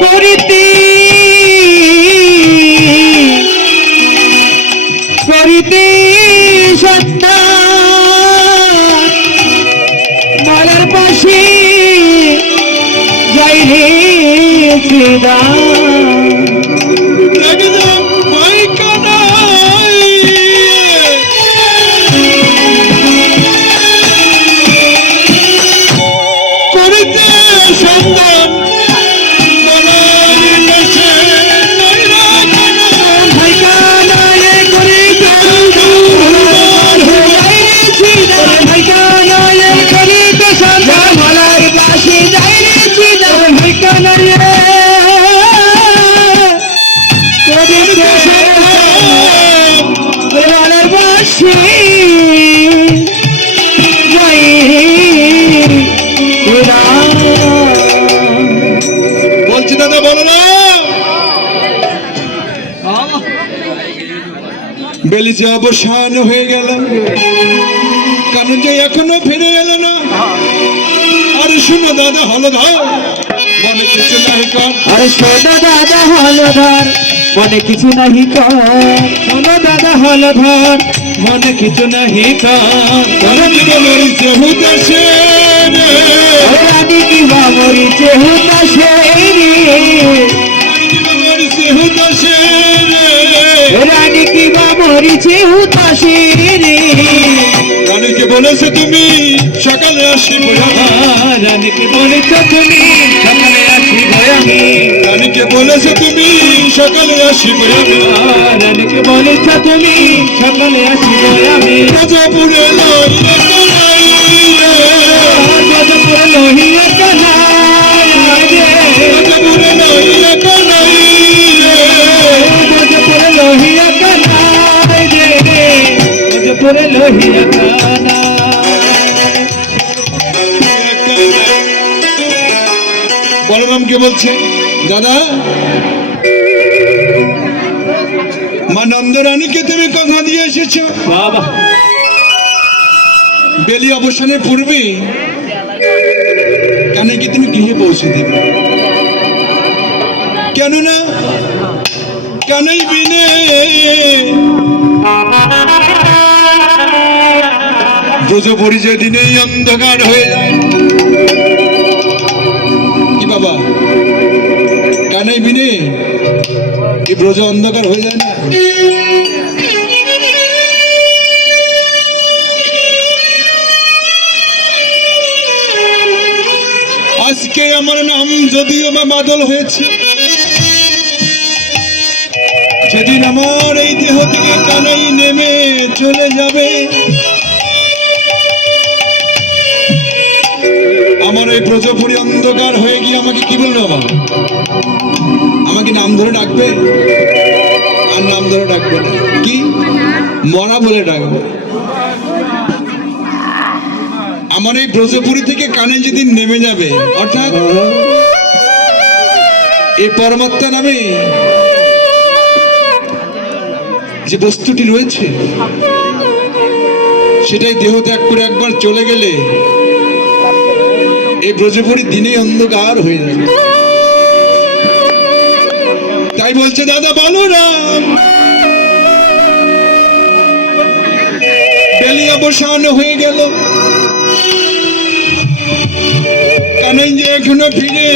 করিতে করিতে সন্তান মালার পাশে যাই রে শ্রীদা বলছি দাদা বলো না বেলি যে অবসান হয়ে গেল কারণ যে এখনো ফিরে এলো না আরে শুনো দাদা হলধর মনে কিছু নাহি কর আরে শোনো দাদা হলধর মনে কিছু নাহি কর শোনো দাদা হলধর মনে কিছু নাহি কর মরিছে হুদাসে রানী কি বা মরিছে হুদাসে মরিছে হুদাসে রানী কি বা মরিছে হুদাসে রে রানীকে বলেছো তুমি সকালে আসিব রানীকে বলেছ তুমি সকালে আসিব আমি রানীকে বলেছো তুমি সকালে আসিব রানীকে বলেছ তুমি সকালে আসিব আমি রাজাপুরে গজপুরে লোহিয়া কানাই রাজাপুরে লইয়া কানাই গজপুরে লোহিয়া কানাই রে গজপুরে লোহিয়া কানাই বলরামকে বলছে দাদা মা নন্দরানীকে তুমি কথা দিয়ে এসেছো বাবা বেলি অবসানের পূর্বে কানাইকে তুমি গৃহে পৌঁছে দেবে কেননা কানাই বিনে ব্রজপুরী যেদিনেই অন্ধকার হয়ে যায় কি বাবা কানাই বিনে এই ব্রজ অন্ধকার হয়ে যায় না আজকে আমার নাম যদিও বা বাদল হয়েছে সেদিন আমার এই দেহ থেকে কানাই নেমে চলে যাবে আমার এই ব্রজপুরী অন্ধকার হয়ে গিয়ে আমাকে কি বলবে বাবা আমাকে নাম ধরে ডাকবে আর নাম ধরে ডাকবে না কি মরা বলে ডাকবে আমার এই ব্রজপুরী থেকে কানে যেদিন নেমে যাবে অর্থাৎ এই পরমাত্মা নামে যে বস্তুটি রয়েছে সেটাই দেহ ত্যাগ করে একবার চলে গেলে এই ব্রজপুরী দিনেই অন্ধকার হয়ে যাবে তাই বলছে দাদা বলো রাম বেলি অবসান হয়ে গেল কানাই যে এখনো ফিরে